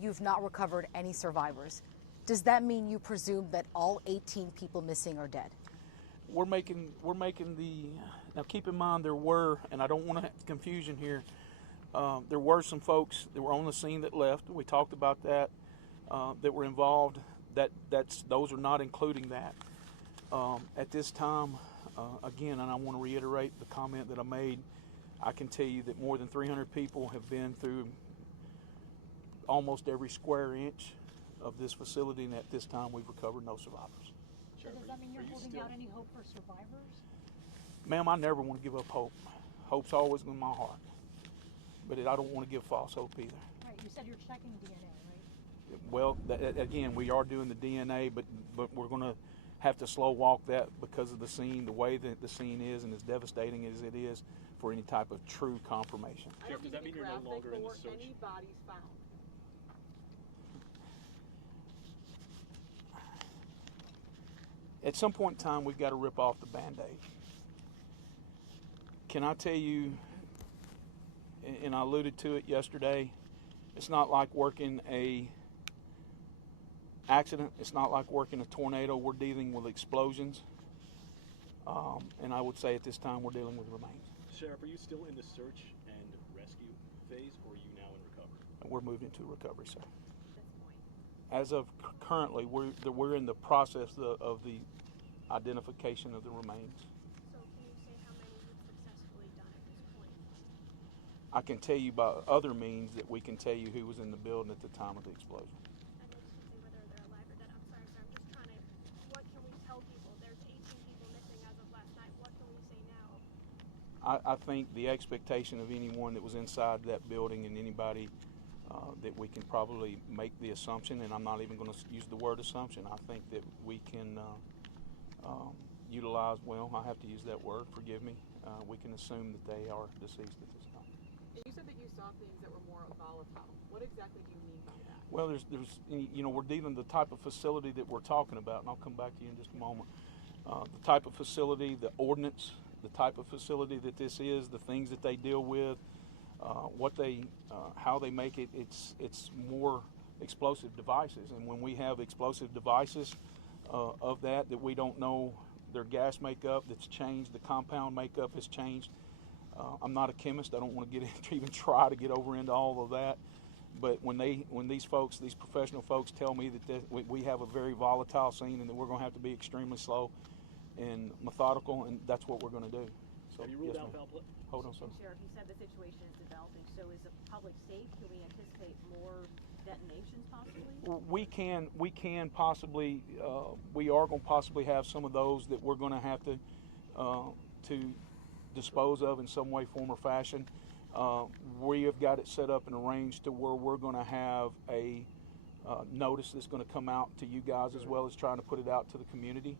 You've not recovered any survivors. Does that mean you presume that all 18 people missing are dead? We're making now keep in mind there were, and I don't want to have confusion here, there were some folks that were on the scene that left. We talked about that, that were involved. Those are not including that. At this time, again, and I want to reiterate the comment that I made, I can tell you that more than 300 people have been through almost every square inch of this facility, and at this time we've recovered no survivors. So does that mean you're holding out any hope for survivors? Ma'am, I never want to give up hope. Hope's always in my heart, but I don't want to give false hope either. Right, you said you're checking DNA, right? Well, again, we are doing the DNA, but we're going to have to slow walk that because of the scene, the way that the scene is, and as devastating as it is for any type of true confirmation. Sheriff, does that mean you're no longer in the search? Any bodies found? At some point in time, we've got to rip off the Band-Aid. Can I tell you, and I alluded to it yesterday, it's not like working a accident. It's not like working a tornado. We're dealing with explosions. And I would say at this time we're dealing with remains. Sheriff, are you still in the search and rescue phase, or are you now in recovery? We're moved into recovery, sir. As of currently, we're in the process of the identification of the remains. So can you say how many you've successfully done at this point? I can tell you by other means that we can tell you who was in the building at the time of the explosion. I know you can say whether they're alive or dead. I'm sorry, sir. I'm just trying to, what can we tell people? There's 18 people missing as of last night. What can we say now? I think the expectation of anyone that was inside that building and anybody that we can probably make the assumption, and I'm not even going to use the word assumption, I think that we can utilize, well, I have to use that word, forgive me, we can assume that they are deceased at this time. You said that you saw things that were more volatile. What exactly do you mean by that? Well, there's we're dealing with the type of facility that we're talking about, and I'll come back to you in just a moment. The type of facility, the ordinance, the type of facility that this is, the things that they deal with, how they make it. It's more explosive devices, and when we have explosive devices of that we don't know their gas makeup that's changed, the compound makeup has changed. I'm not a chemist. I don't want to get into even try to get over into all of that. But when these professional folks tell me that we have a very volatile scene and that we're going to have to be extremely slow and methodical, and that's what we're going to do. So, have you ruled yes, out foul play? Hold on, sir. Sheriff, you said the situation is developing. So is the public safe? Can we anticipate more detonations possibly? Well, we can possibly. We are going to possibly have some of those that we're going to have to dispose of in some way, form, or fashion. We have got it set up and arranged to where we're going to have a notice that's going to come out to you guys, as well as trying to put it out to the community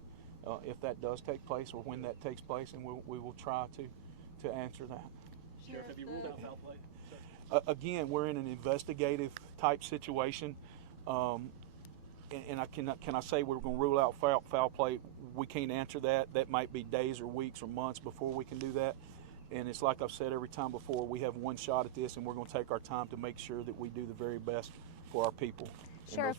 if that does take place or when that takes place, and we will try to answer that. Sheriff, have you ruled out foul play? Again, we're in an investigative type situation, and can I say we're going to rule out foul play? We can't answer that. That might be days or weeks or months before we can do that. And it's like I've said every time before, we have one shot at this, and we're going to take our time to make sure that we do the very best for our people. Sheriff,